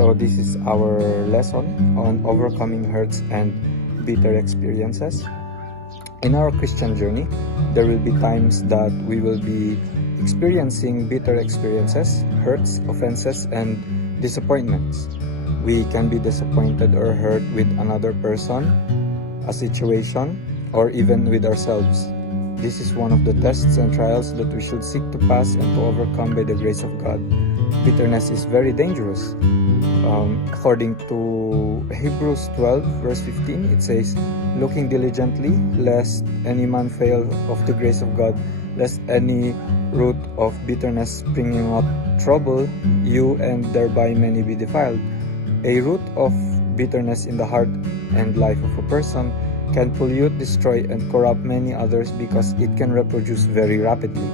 So this is our lesson on overcoming hurts and bitter experiences. In our Christian journey, there will be times that we will be experiencing bitter experiences, hurts, offenses, and disappointments. We can be disappointed or hurt with another person, a situation, or even with ourselves. This is one of the tests and trials that we should seek to pass and to overcome by the grace of God. Bitterness is very dangerous. According to Hebrews 12 verse 15, it says, looking diligently, lest any man fail of the grace of God, lest any root of bitterness springing up trouble you, and thereby many be defiled. A root of bitterness in the heart and life of a person can pollute, destroy, and corrupt many others because it can reproduce very rapidly.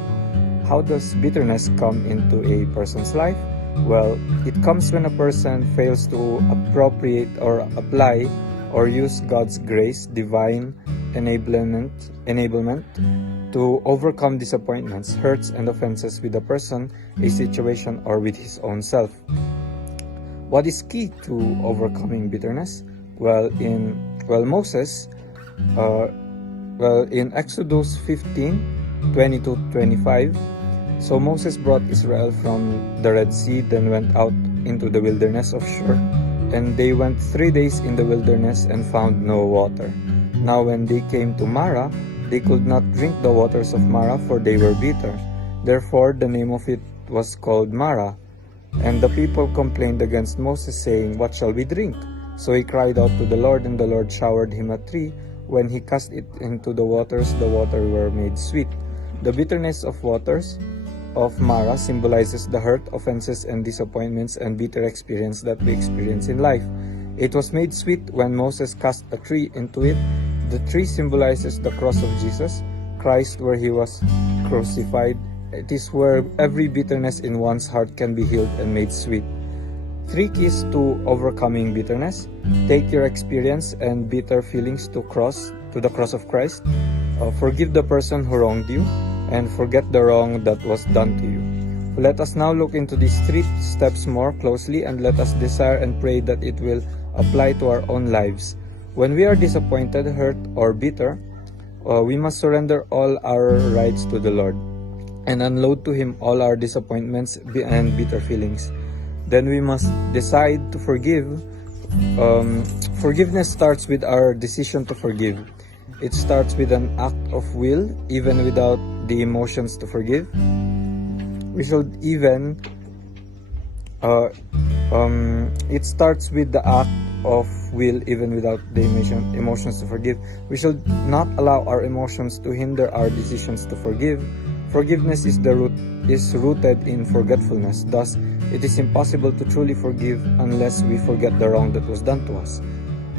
How does bitterness come into a person's life? Well, it comes when a person fails to appropriate or apply or use God's grace, divine enablement to overcome disappointments, hurts, and offenses with a person, a situation, or with his own self. What is key to overcoming bitterness? In Exodus 15:20-25, so Moses brought Israel from the Red Sea, then went out into the wilderness of Shur, and they went 3 days in the wilderness and found no water. Now when they came to Marah, they could not drink the waters of Marah, for they were bitter. Therefore the name of it was called Marah. And the people complained against Moses, saying, What shall we drink? So he cried out to the Lord, and the Lord showered him a tree. When he cast it into the waters were made sweet. The bitterness of waters of Marah symbolizes the hurt, offenses, and disappointments and bitter experience that we experience in life. It was made sweet when Moses cast a tree into it. The tree symbolizes the cross of Jesus Christ, where he was crucified. It is where every bitterness in one's heart can be healed and made sweet. 3 keys to overcoming bitterness. Take your experience and bitter feelings to the cross of Christ. Forgive the person who wronged you, and forget the wrong that was done to you. Let us now look into these 3 steps more closely, and let us desire and pray that it will apply to our own lives. When we are disappointed, hurt, or bitter, we must surrender all our rights to the Lord and unload to Him all our disappointments and bitter feelings. Then we must decide to forgive. Forgiveness starts with our decision to forgive. It starts with an act of will, even without the emotions to forgive. It starts with the act of will, even without the emotions to forgive. We should not allow our emotions to hinder our decisions to forgive. Forgiveness is rooted in forgetfulness. Thus, it is impossible to truly forgive unless we forget the wrong that was done to us.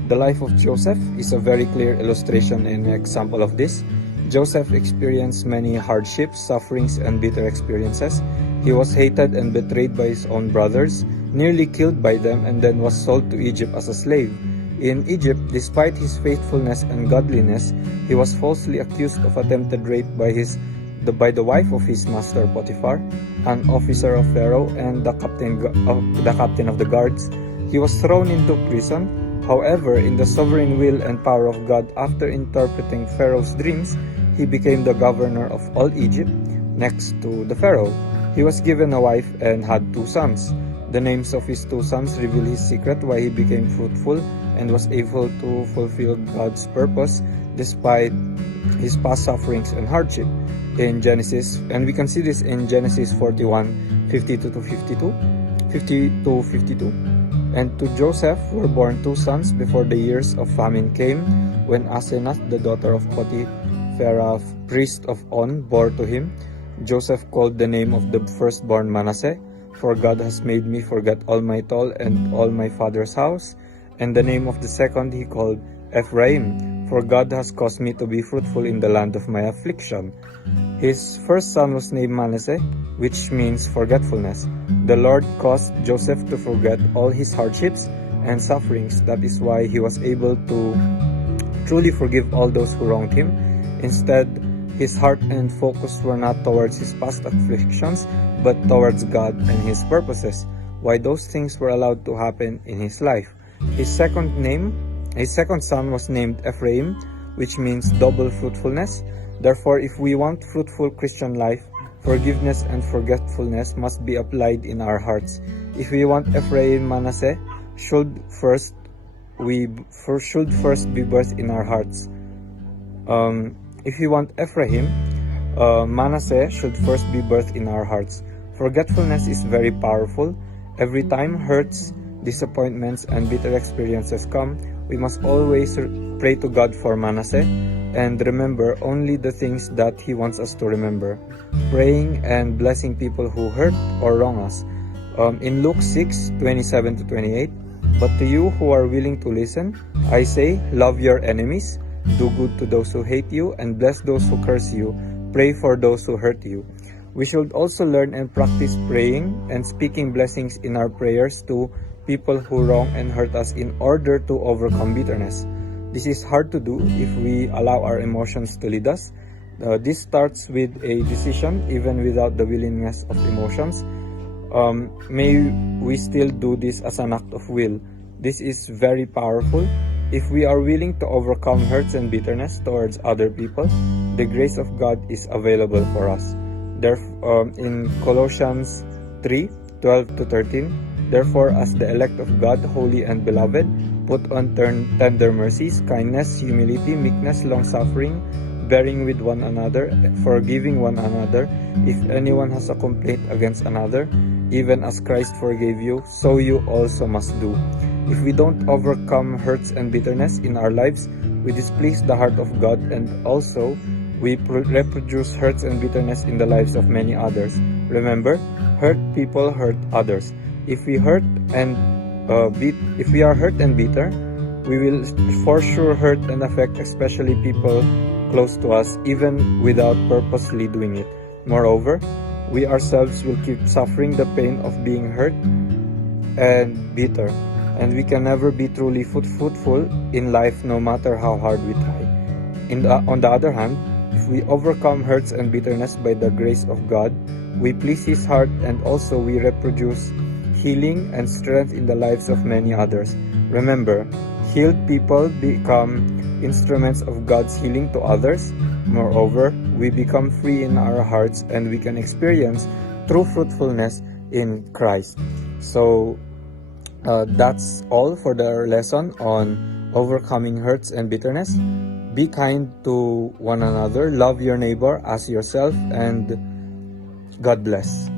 The life of Joseph is a very clear illustration and example of this. Joseph experienced many hardships, sufferings, and bitter experiences. He was hated and betrayed by his own brothers, nearly killed by them, and then was sold to Egypt as a slave. In Egypt, despite his faithfulness and godliness, he was falsely accused of attempted rape by the wife of his master Potiphar, an officer of Pharaoh and the captain of the guards. He was thrown into prison. However, in the sovereign will and power of God, after interpreting Pharaoh's dreams, he became the governor of all Egypt next to the Pharaoh. He was given a wife and had 2 sons. The names of his 2 sons reveal his secret why he became fruitful and was able to fulfill God's purpose despite his past sufferings and hardship. In Genesis, and we can see this in Genesis 41:50-52. And to Joseph were born 2 sons before the years of famine came, when Asenath, the daughter of Potiphar, priest of On, bore to him. Joseph called the name of the firstborn Manasseh, for God has made me forget all my toil and all my father's house. And the name of the second he called Ephraim, for God has caused me to be fruitful in the land of my affliction. His first son was named Manasseh, which means forgetfulness. The Lord caused Joseph to forget all his hardships and sufferings. That is why he was able to truly forgive all those who wronged him. Instead, his heart and focus were not towards his past afflictions, but towards God and His purposes. why those things were allowed to happen in his life. His second son was named Ephraim, which means double fruitfulness. Therefore, if we want fruitful Christian life, forgiveness and forgetfulness must be applied in our hearts. If we want Ephraim Manasseh, should first be birthed in our hearts. If we want Ephraim, Manasseh should first be birthed in our hearts. Forgetfulness is very powerful. Every time hurts, disappointments, and bitter experiences come, we must always pray to God for Manasseh and remember only the things that He wants us to remember. Praying and blessing people who hurt or wrong us. In Luke 6:27-28, but to you who are willing to listen, I say, love your enemies, do good to those who hate you, and bless those who curse you. Pray for those who hurt you. We should also learn and practice praying and speaking blessings in our prayers to people who wrong and hurt us in order to overcome bitterness. This is hard to do if we allow our emotions to lead us. This starts with a decision, even without the willingness of emotions. May we still do this as an act of will. This is very powerful. If we are willing to overcome hurts and bitterness towards other people, the grace of God is available for us. Therefore, in Colossians 3:12-13, therefore, as the elect of God, holy and beloved, put on tender mercies, kindness, humility, meekness, long-suffering, bearing with one another, forgiving one another. If anyone has a complaint against another, even as Christ forgave you, so you also must do. If we don't overcome hurts and bitterness in our lives, we displease the heart of God, and also we reproduce hurts and bitterness in the lives of many others. Remember, hurt people hurt others. If we are hurt and bitter, we will for sure hurt and affect especially people close to us, even without purposely doing it. Moreover, we ourselves will keep suffering the pain of being hurt and bitter, and we can never be truly fruitful in life no matter how hard we try. On the other hand, if we overcome hurts and bitterness by the grace of God, we please His heart, and also we reproduce healing and strength in the lives of many others. Remember, healed people become instruments of God's healing to others. Moreover, we become free in our hearts, and we can experience true fruitfulness in Christ. So, that's all for the lesson on overcoming hurts and bitterness. Be kind to one another, love your neighbor as yourself, and God bless.